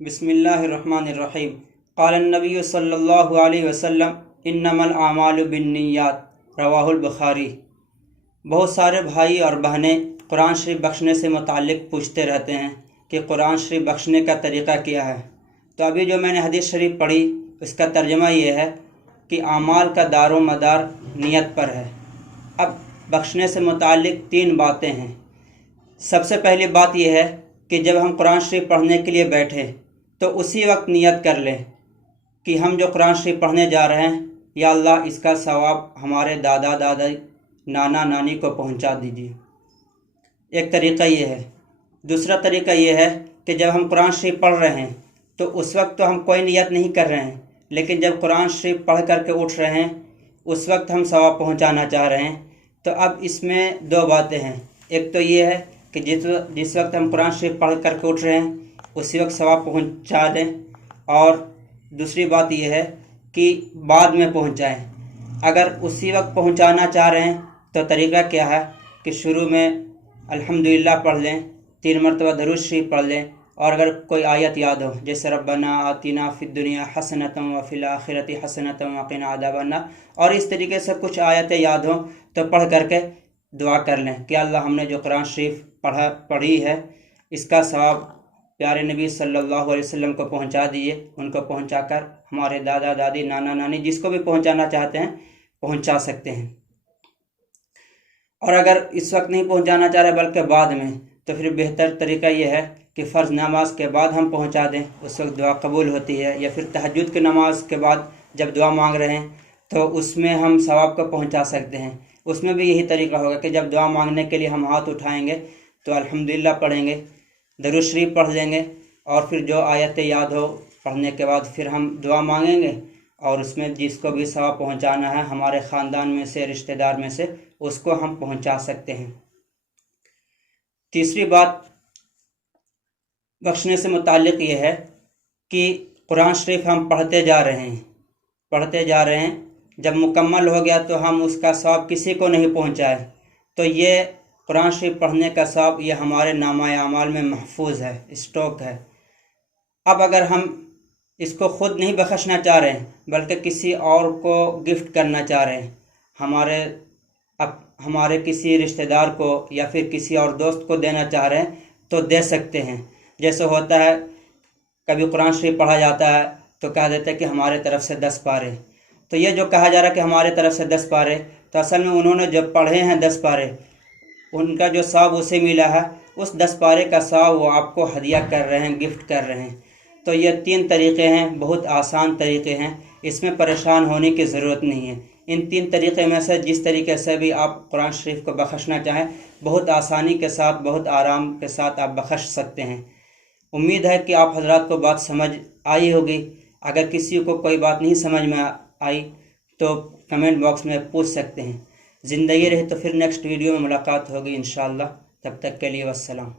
بسم اللہ الرحمن الرحیم۔ قال النبی صلی اللہ علیہ وسلم انما الاعمال بالنیات، رواہ البخاری۔ بہت سارے بھائی اور بہنیں قرآن شریف بخشنے سے متعلق پوچھتے رہتے ہیں کہ قرآن شریف بخشنے کا طریقہ کیا ہے۔ تو ابھی جو میں نے حدیث شریف پڑھی اس کا ترجمہ یہ ہے کہ اعمال کا دار و مدار نیت پر ہے۔ اب بخشنے سے متعلق 3 باتیں ہیں۔ سب سے پہلی بات یہ ہے کہ جب ہم قرآن شریف پڑھنے کے لیے بیٹھیں تو اسی وقت نیت کر لیں کہ ہم جو قرآن شریف پڑھنے جا رہے ہیں، یا اللہ اس کا ثواب ہمارے دادا دادی نانا نانی کو پہنچا دیجیے۔ ایک طریقہ یہ ہے۔ دوسرا طریقہ یہ ہے کہ جب ہم قرآن شریف پڑھ رہے ہیں تو اس وقت تو ہم کوئی نیت نہیں کر رہے ہیں، لیکن جب قرآن شریف پڑھ کر کے اٹھ رہے ہیں اس وقت ہم ثواب پہنچانا چاہ رہے ہیں۔ تو اب اس میں 2 باتیں ہیں۔ ایک تو یہ ہے کہ جس وقت ہم قرآن شریف پڑھ کر کے اٹھ رہے ہیں اسی وقت ثواب پہنچا دیں، اور دوسری بات یہ ہے کہ بعد میں پہنچائیں۔ اگر اسی وقت پہنچانا چاہ رہے ہیں تو طریقہ کیا ہے کہ شروع میں الحمدللہ پڑھ لیں، 3 مرتبہ درود شریف پڑھ لیں، اور اگر کوئی آیت یاد ہو جیسے ربنا آتنا فی الدنیا حسنۃ وفی الآخرۃ حسنۃ وقنا عذاب النار، اور اس طریقے سے کچھ آیتیں یاد ہوں تو پڑھ کر کے دعا کر لیں کہ اللہ ہم نے جو قرآن شریف پڑھی ہے اس کا ثواب پیارے نبی صلی اللہ علیہ وسلم کو پہنچا دیے، ان کو پہنچا کر ہمارے دادا دادی نانا نانی جس کو بھی پہنچانا چاہتے ہیں پہنچا سکتے ہیں۔ اور اگر اس وقت نہیں پہنچانا چاہ رہے بلکہ بعد میں، تو پھر بہتر طریقہ یہ ہے کہ فرض نماز کے بعد ہم پہنچا دیں، اس وقت دعا قبول ہوتی ہے، یا پھر تہجد کی نماز کے بعد جب دعا مانگ رہے ہیں تو اس میں ہم ثواب کو پہنچا سکتے ہیں۔ اس میں بھی یہی طریقہ ہوگا کہ جب دعا مانگنے کے لیے ہم ہاتھ اٹھائیں گے تو الحمدللہ پڑھیں گے، درود شریف پڑھ لیں گے، اور پھر جو آیتیں یاد ہو پڑھنے کے بعد پھر ہم دعا مانگیں گے، اور اس میں جس کو بھی ثواب پہنچانا ہے ہمارے خاندان میں سے، رشتہ دار میں سے، اس کو ہم پہنچا سکتے ہیں۔ تیسری بات بخشنے سے متعلق یہ ہے کہ قرآن شریف ہم پڑھتے جا رہے ہیں، جب مکمل ہو گیا تو ہم اس کا ثواب کسی کو نہیں پہنچائے، تو یہ قرآن شریف پڑھنے کا ثواب یہ ہمارے نامہ اعمال میں محفوظ ہے، اسٹاک ہے۔ اب اگر ہم اس کو خود نہیں بخشنا چاہ رہے ہیں بلکہ کسی اور کو گفٹ کرنا چاہ رہے ہیں، ہمارے کسی رشتہ دار کو یا پھر کسی اور دوست کو دینا چاہ رہے ہیں تو دے سکتے ہیں۔ جیسے ہوتا ہے کبھی قرآن شریف پڑھا جاتا ہے تو کہہ دیتے ہیں کہ ہمارے طرف سے 10 پارے، تو یہ جو کہا جا رہا ہے کہ ہمارے طرف سے 10 پارے، تو اصل میں انہوں نے جب پڑھے ہیں 10 پارے ان کا جو ثواب اسے ملا ہے، اس 10 پارے کا ثواب وہ آپ کو ہدیہ کر رہے ہیں، گفٹ کر رہے ہیں۔ تو یہ 3 طریقے ہیں، بہت آسان طریقے ہیں، اس میں پریشان ہونے کی ضرورت نہیں ہے۔ ان 3 طریقے میں سے جس طریقے سے بھی آپ قرآن شریف کو بخشنا چاہیں بہت آسانی کے ساتھ، بہت آرام کے ساتھ آپ بخش سکتے ہیں۔ امید ہے کہ آپ حضرات کو بات سمجھ آئی ہوگی۔ اگر کسی کو کوئی بات نہیں سمجھ میں آئی تو کمنٹ باکس میں پوچھ سکتے ہیں۔ زندگی رہی تو پھر نیکسٹ ویڈیو میں ملاقات ہوگی انشاءاللہ۔ تب تک کے لیے والسلام۔